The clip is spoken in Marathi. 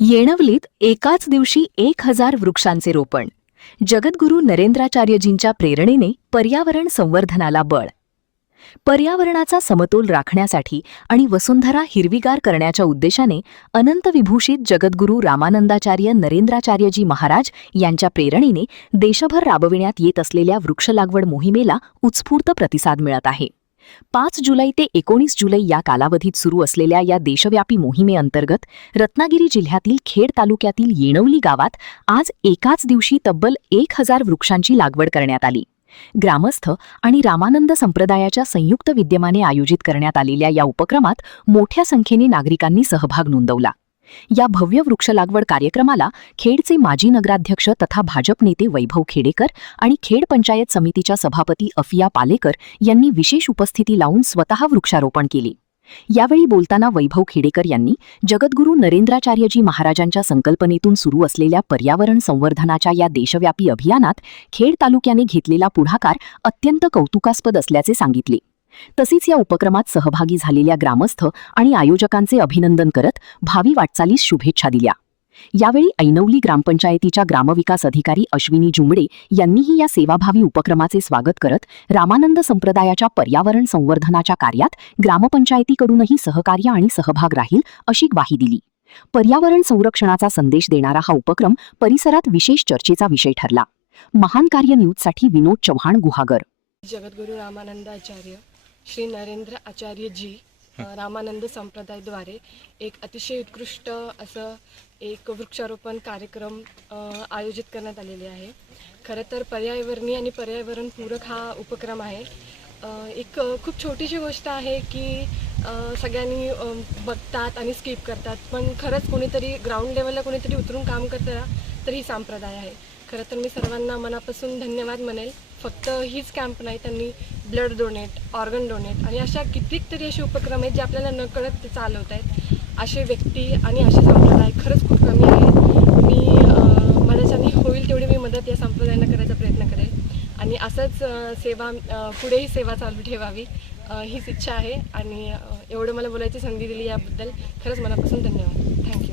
येणवलीत एकाच दिवशी 1000 वृक्षांचे रोपण. जगद्गुरू नरेंद्राचार्यजींच्या प्रेरणेने पर्यावरण संवर्धनाला बळ. पर्यावरणाचा समतोल राखण्यासाठी आणि वसुंधरा हिरवीगार करण्याच्या उद्देशाने अनंत विभूषित जगद्गुरू रामानंदाचार्य नरेंद्राचार्यजी महाराज यांच्या प्रेरणेने देशभर राबविण्यात येत असलेल्या वृक्षलागवड मोहिमेला उत्स्फूर्त प्रतिसाद मिळत आहे. 5 जुलै ते 19 जुलै या कालावधीत सुरू असलेल्या या देशव्यापी मोहिमेअंतर्गत रत्नागिरी जिल्ह्यातील खेड तालुक्यातील येणवली गावात आज एकाच दिवशी तब्बल 1000 वृक्षांची लागवड करण्यात आली. ग्रामस्थ आणि रामानंद संप्रदायाच्या संयुक्त विद्यमाने आयोजित करण्यात आलेल्या या उपक्रमात मोठ्या संख्येने नागरिकांनी सहभाग नोंदवला. या भव्य वृक्षलागवड कार्यक्रमाला खेडचे माजी नगराध्यक्ष तथा भाजप नेते वैभव खेडेकर आणि खेड पंचायत समितीच्या सभापती अफिया पालेकर यांनी विशेष उपस्थिती लावून स्वतः वृक्षारोपण केले. यावेळी बोलताना वैभव खेडेकर यांनी जगद्गुरू नरेंद्राचार्यजी महाराजांच्या संकल्पनेतून सुरू असलेल्या पर्यावरण संवर्धनाच्या या देशव्यापी अभियानात खेड तालुक्याने घेतलेला पुढाकार अत्यंत कौतुकास्पद असल्याचे सांगितले. तसेच या उपक्रमात सहभागी झालेल्या ग्रामस्थ आणि आयोजकांचे अभिनंदन करत भावी वाटचालीस शुभेच्छा दिल्या. यावेळी ऐनवली ग्रामपंचायतीच्या ग्रामविकास अधिकारी अश्विनी जुमडे यांनीही या सेवाभावी उपक्रमाचे स्वागत करत रामानंद संप्रदायाच्या पर्यावरण संवर्धनाच्या कार्यात ग्रामपंचायतीकडूनही सहकार्य आणि सहभाग राहील अशी ग्वाही दिली. पर्यावरण संरक्षणाचा संदेश देणारा हा उपक्रम परिसरात विशेष चर्चेचा विषय ठरला. महान कार्य न्यूजसाठी विनोद चव्हाण, गुहागर. जगद्गुरू रामानंदाचार्य श्री नरेंद्र आचार्य जी रामानंद संप्रदायाद्वारे एक अतिशय उत्कृष्ट असं एक वृक्षारोपण कार्यक्रम आयोजित करण्यात आलेले आहे. खरं तर पर्यावरणीय आणि पर्यावरणपूरक हा उपक्रम आहे. एक खूप छोटीशी गोष्ट आहे की सगळ्यांनी बघतात आणि स्किप करतात, पण खरंच कोणीतरी ग्राउंड लेवलला कोणीतरी उतरून काम करतं तर ही संप्रदाय आहे. खरं तर मी सर्वांना मनापासून धन्यवाद म्हणेल. फक्त हीच कॅम्प नाही, त्यांनी ब्लड डोनेट, ऑर्गन डोनेट आणि अशा कितीतरी असे उपक्रम आहेत जे आपल्याला नकळत ते चालवत आहेत. असे व्यक्ती आणि असे संप्रदाय खरंच खूप कमी आहेत. मी माझ्याच्याने होईल तेवढी मी मदत या संप्रदायांना करायचा प्रयत्न करेल आणि असंच सेवा पुढेही सेवा चालू ठेवावी हीच इच्छा आहे. आणि एवढं मला बोलायची संधी दिली याबद्दल खरंच मनापासून धन्यवाद. थँक्यू.